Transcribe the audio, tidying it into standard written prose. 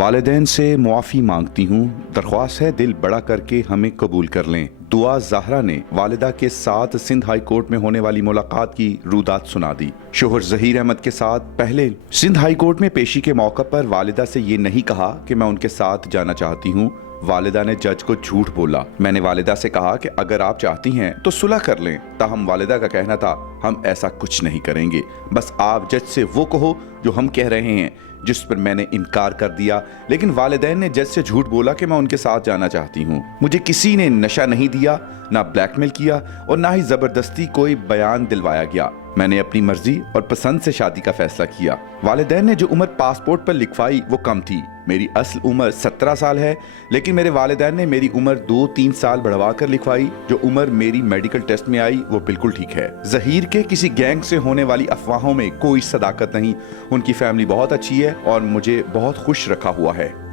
والدین سے معافی مانگتی ہوں، درخواست ہے دل بڑا کر کے ہمیں قبول کر لیں۔ دعا زہرا نے والدہ کے ساتھ سندھ ہائی کورٹ میں ہونے والی ملاقات کی رودات سنا دی۔ شوہر ظہیر احمد کے ساتھ پہلے سندھ ہائی کورٹ میں پیشی کے موقع پر والدہ سے یہ نہیں کہا کہ میں ان کے ساتھ جانا چاہتی ہوں۔ والدہ نے جج کو جھوٹ بولا۔ میں نے والدہ سے کہا کہ اگر آپ چاہتی ہیں تو صلح کر لیں، تاہم والدہ کا کہنا تھا ہم ایسا کچھ نہیں کریں گے، بس آپ جج سے وہ کہو جو ہم کہہ رہے ہیں، جس پر میں نے انکار کر دیا۔ لیکن والدین نے جج سے جھوٹ بولا کہ میں ان کے ساتھ جانا چاہتی ہوں۔ مجھے کسی نے نشہ نہیں دیا، نہ بلیک میل کیا اور نہ ہی زبردستی کوئی بیان دلوایا گیا۔ میں نے اپنی مرضی اور پسند سے شادی کا فیصلہ کیا۔ والدین نے جو عمر پاسپورٹ پر لکھوائی وہ کم تھی۔ میری اصل عمر 17 سال ہے، لیکن میرے والدین نے میری عمر 2-3 سال بڑھوا کر لکھوائی۔ جو عمر میری میڈیکل ٹیسٹ میں آئی وہ بالکل ٹھیک ہے۔ ظہیر کے کسی گینگ سے ہونے والی افواہوں میں کوئی صداقت نہیں۔ ان کی فیملی بہت اچھی ہے اور مجھے بہت خوش رکھا ہوا ہے۔